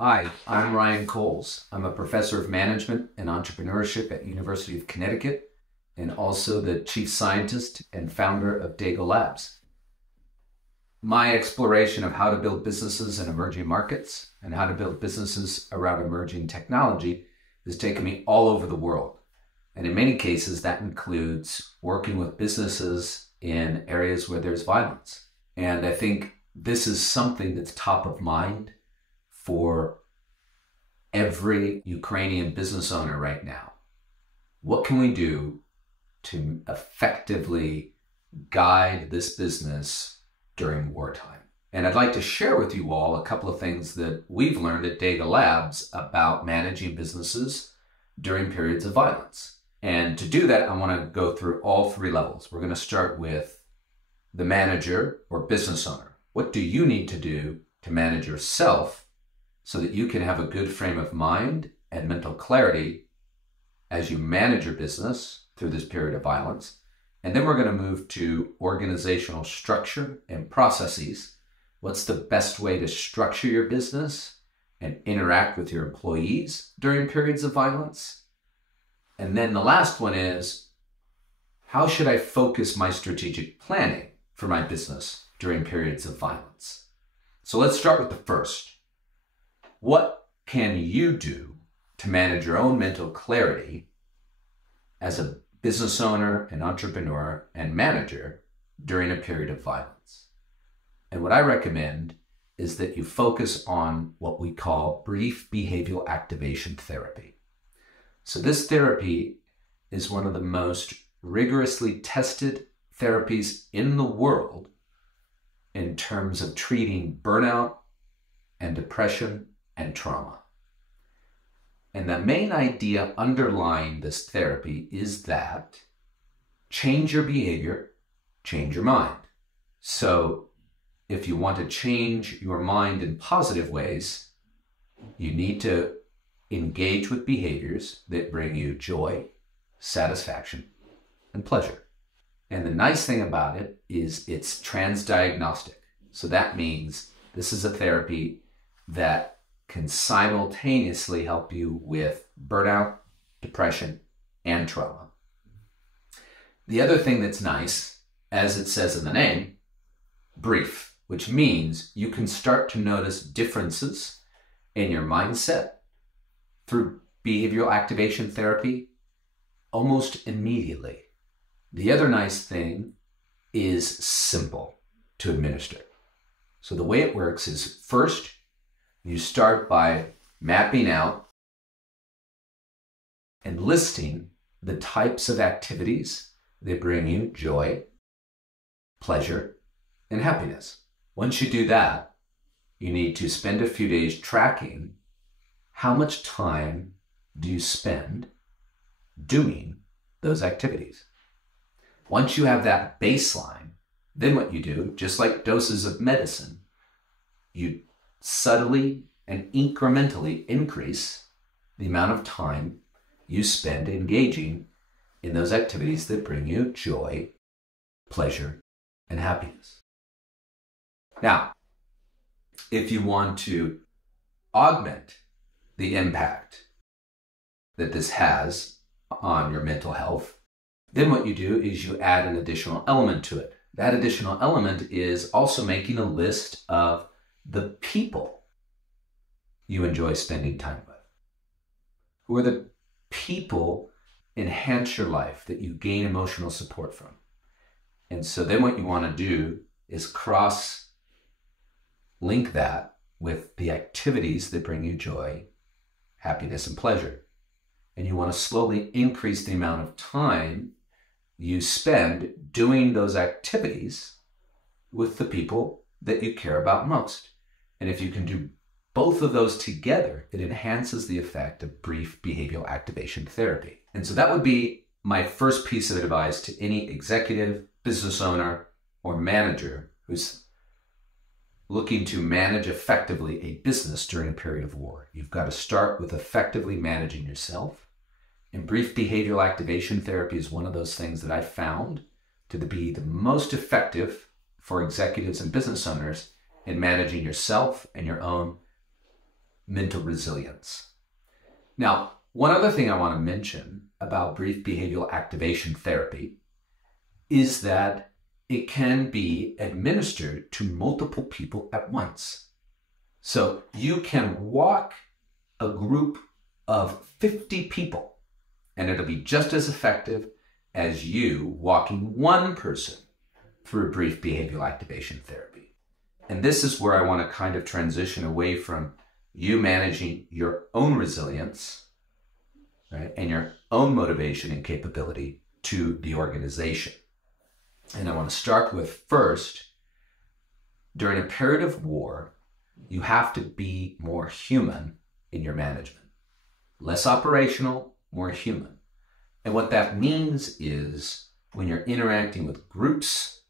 Hi, I'm Ryan Couls. I'm a professor of management and entrepreneurship at University of Connecticut and also the chief scientist and founder of Dago Labs. My exploration of how to build businesses in emerging markets and how to build businesses around emerging technology has taken me all over the world. And in many cases, that includes working with businesses in areas where there's violence. And I think this is something that's top of mind for every Ukrainian business owner right now. What can we do to effectively guide this business during wartime? And I'd like to share with you all a couple of things that we've learned at Dago Labs about managing businesses during periods of violence. And to do that, I want to go through all three levels. We're going to start with the manager or business owner. What do you need to do to manage yourself so that you can have a good frame of mind and mental clarity as you manage your business through this period of violence? And then we're going to move to organizational structure and processes. What's the best way to structure your business and interact with your employees during periods of violence? And then the last one is, how should I focus my strategic planning for my business during periods of violence? So let's start with the first. What can you do to manage your own mental clarity as a business owner, an entrepreneur, and manager during a period of violence? And what I recommend is that you focus on what we call brief behavioral activation therapy. So this therapy is one of the most rigorously tested therapies in the world in terms of treating burnout and depression and trauma. And the main idea underlying this therapy is that change your behavior, change your mind. So if you want to change your mind in positive ways, you need to engage with behaviors that bring you joy, satisfaction, and pleasure. And the nice thing about it is it's transdiagnostic. So that means this is a therapy that can simultaneously help you with burnout, depression, and trauma. The other thing that's nice, as it says in the name, brief, which means you can start to notice differences in your mindset through behavioral activation therapy almost immediately. The other nice thing is simple to administer. So the way it works is, first, you start by mapping out and listing the types of activities that bring you joy, pleasure, and happiness. Once you do that, you need to spend a few days tracking how much time do you spend doing those activities. Once you have that baseline, then what you do, just like doses of medicine, you subtly and incrementally increase the amount of time you spend engaging in those activities that bring you joy, pleasure, and happiness. Now, if you want to augment the impact that this has on your mental health, then what you do is you add an additional element to it. That additional element is also making a list of the people you enjoy spending time with. Who are the people enhance your life that you gain emotional support from? And so then what you want to do is cross-link that with the activities that bring you joy, happiness, and pleasure. And you want to slowly increase the amount of time you spend doing those activities with the people that you care about most. And if you can do both of those together, it enhances the effect of brief behavioral activation therapy. And so that would be my first piece of advice to any executive, business owner, or manager who's looking to manage effectively a business during a period of war. You've got to start with effectively managing yourself. And brief behavioral activation therapy is one of those things that I found to be the most effective for executives and business owners in managing yourself and your own mental resilience. Now, one other thing I want to mention about brief behavioral activation therapy is that it can be administered to multiple people at once. So you can walk a group of 50 people, and it'll be just as effective as you walking one person through brief behavioral activation therapy. And this is where I want to kind of transition away from you managing your own resilience, right, and your own motivation and capability to the organization. And I want to start with first, during a period of war, you have to be more human in your management. Less operational, more human. And what that means is when you're interacting with groups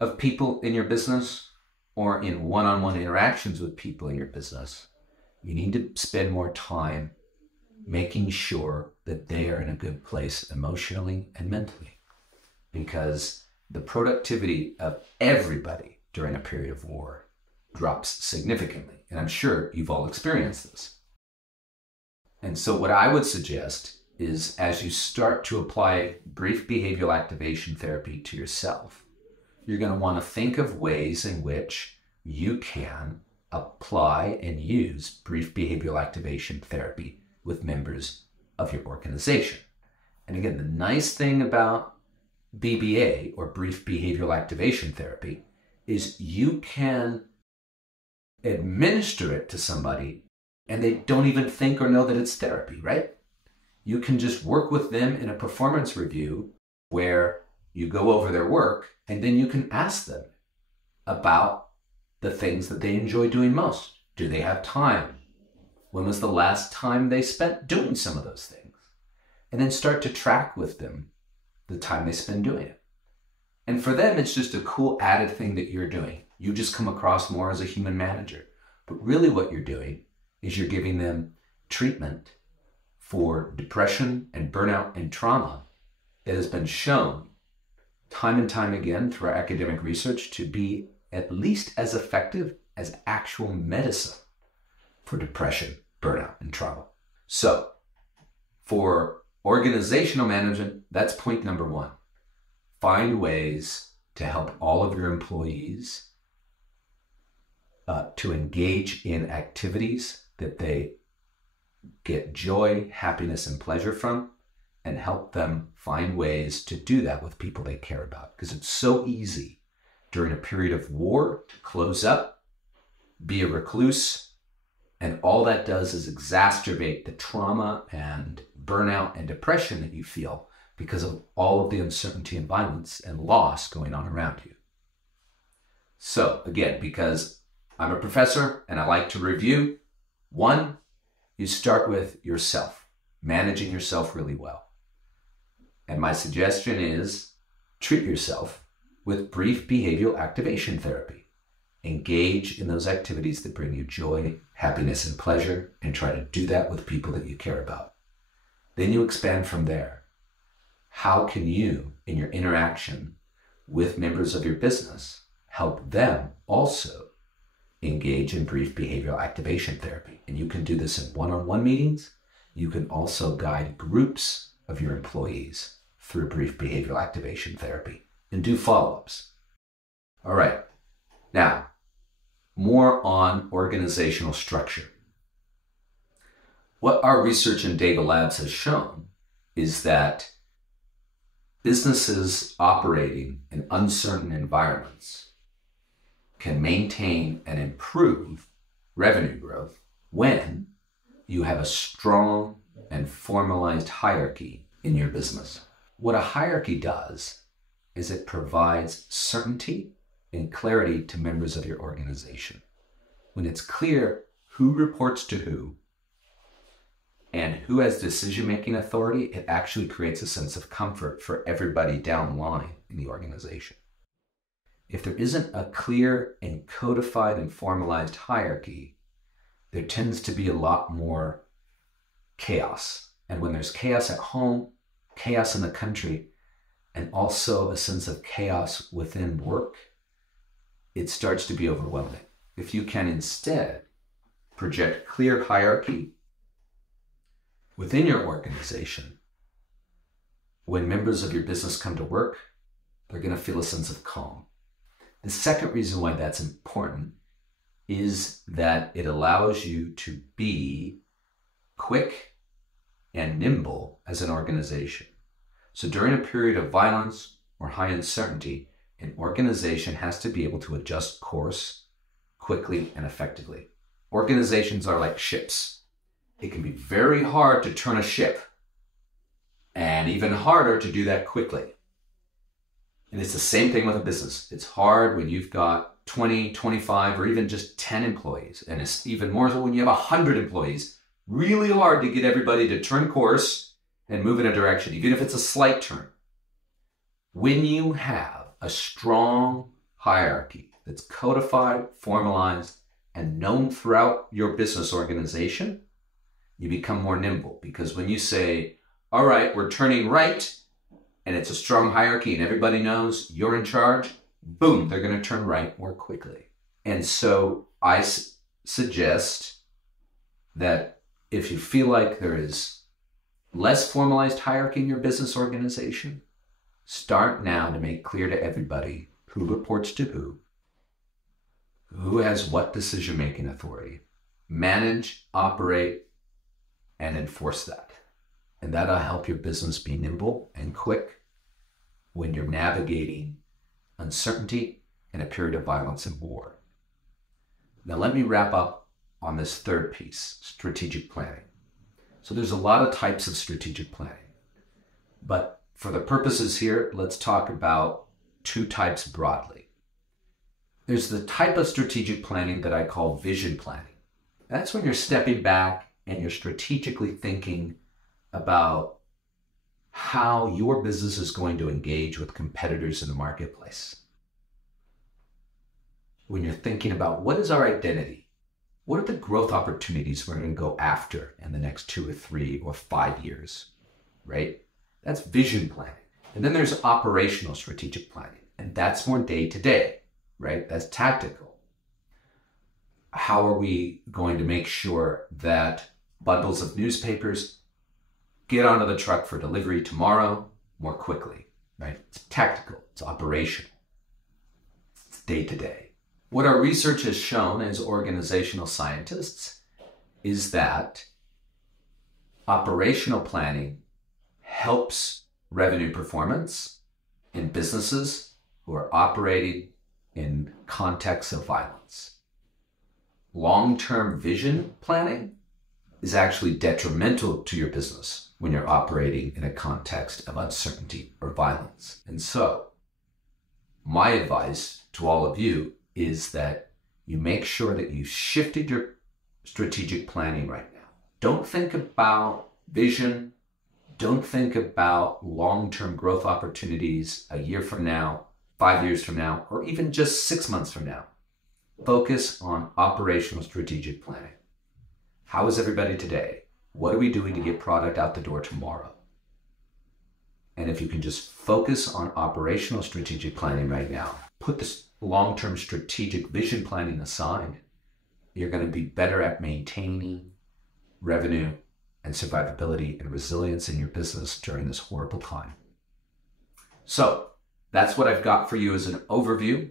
of people in your business or in one-on-one interactions with people in your business, you need to spend more time making sure that they are in a good place emotionally and mentally. Because the productivity of everybody during a period of war drops significantly. And I'm sure you've all experienced this. And so what I would suggest is as you start to apply brief behavioral activation therapy to yourself, you're going to want to think of ways in which you can apply and use brief behavioral activation therapy with members of your organization. And again, the nice thing about BBA, or brief behavioral activation therapy, is you can administer it to somebody and they don't even think or know that it's therapy, right? You can just work with them in a performance review where you go over their work and then you can ask them about the things that they enjoy doing most. Do they have time? When was the last time they spent doing some of those things? And then start to track with them the time they spend doing it. And for them, it's just a cool added thing that you're doing. You just come across more as a human manager. But really what you're doing is you're giving them treatment for depression and burnout and trauma that has been shown time and time again through our academic research to be at least as effective as actual medicine for depression, burnout, and trauma. So for organizational management, that's point number one. Find ways to help all of your employees to engage in activities that they get joy, happiness, and pleasure from, and help them find ways to do that with people they care about. Because it's so easy during a period of war to close up, be a recluse, and all that does is exacerbate the trauma and burnout and depression that you feel because of all of the uncertainty and violence and loss going on around you. So again, because I'm a professor and I like to review, one, you start with yourself, managing yourself really well. And my suggestion is treat yourself with brief behavioral activation therapy. Engage in those activities that bring you joy, happiness, and pleasure, and try to do that with people that you care about. Then you expand from there. How can you, in your interaction with members of your business, help them also engage in brief behavioral activation therapy? And you can do this in one-on-one meetings. You can also guide groups of your employees through brief behavioral activation therapy and do follow-ups. All right. Now, more on organizational structure. What our research in Daigle Labs has shown is that businesses operating in uncertain environments can maintain and improve revenue growth when you have a strong and formalized hierarchy in your business. What a hierarchy does is it provides certainty and clarity to members of your organization. When it's clear who reports to who and who has decision-making authority, it actually creates a sense of comfort for everybody down the line in the organization. If there isn't a clear and codified and formalized hierarchy, there tends to be a lot more chaos. And when there's chaos at home, chaos in the country, and also a sense of chaos within work, it starts to be overwhelming. If you can instead project clear hierarchy within your organization. When members of your business come to work, they're going to feel a sense of calm. The second reason why that's important is that it allows you to be quick and nimble as an organization. So during a period of violence or high uncertainty, an organization has to be able to adjust course quickly and effectively. Organizations are like ships. It can be very hard to turn a ship, and even harder to do that quickly. And it's the same thing with a business. It's hard when you've got 20, 25, or even just 10 employees. And it's even more so when you have 100 employees. Really hard to get everybody to turn course and move in a direction, even if it's a slight turn. When you have a strong hierarchy that's codified, formalized, and known throughout your business organization, you become more nimble. Because when you say, all right, we're turning right, and it's a strong hierarchy and everybody knows you're in charge, boom, they're going to turn right more quickly. And so I suggest that if you feel like there is less formalized hierarchy in your business organization, start now to make clear to everybody who reports to who has what decision-making authority. Manage, operate, and enforce that. And that'll help your business be nimble and quick when you're navigating uncertainty in a period of violence and war. Now let me wrap up on this third piece, strategic planning. So there's a lot of types of strategic planning, but for the purposes here, let's talk about two types broadly. There's the type of strategic planning that I call vision planning. That's when you're stepping back and you're strategically thinking about how your business is going to engage with competitors in the marketplace. When you're thinking about what is our identity, what are the growth opportunities we're going to go after in the next 2 or 3 or 5 years, right? That's vision planning. And then there's operational strategic planning, and that's more day to day, right? That's tactical. How are we going to make sure that bundles of newspapers get onto the truck for delivery tomorrow more quickly, right? It's tactical, it's operational, it's day to day. What our research has shown as organizational scientists is that operational planning helps revenue performance in businesses who are operating in contexts of violence. Long-term vision planning is actually detrimental to your business when you're operating in a context of uncertainty or violence. And so, my advice to all of you is that you make sure that you've shifted your strategic planning right now. Don't think about vision. Don't think about long-term growth opportunities a year from now, 5 years from now, or even just 6 months from now. Focus on operational strategic planning. How is everybody today? What are we doing to get product out the door tomorrow? And if you can just focus on operational strategic planning right now, put this long-term strategic vision planning aside, you're going to be better at maintaining revenue and survivability and resilience in your business during this horrible time. So that's what I've got for you as an overview.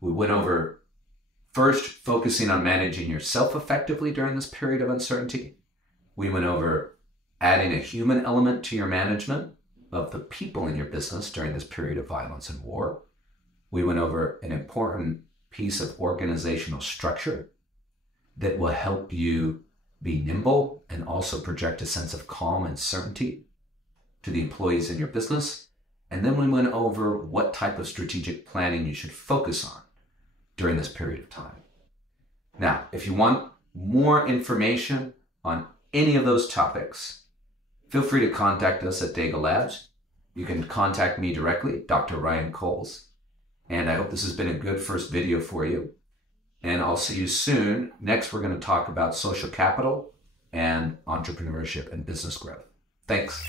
We went over first focusing on managing yourself effectively during this period of uncertainty. We went over adding a human element to your management of the people in your business during this period of violence and war. We went over an important piece of organizational structure that will help you be nimble and also project a sense of calm and certainty to the employees in your business. And then we went over what type of strategic planning you should focus on during this period of time. Now, if you want more information on any of those topics, feel free to contact us at Dago Labs. You can contact me directly, Dr. Rayan Couls. And I hope this has been a good first video for you. And I'll see you soon. Next, we're going to talk about social capital and entrepreneurship and business growth. Thanks.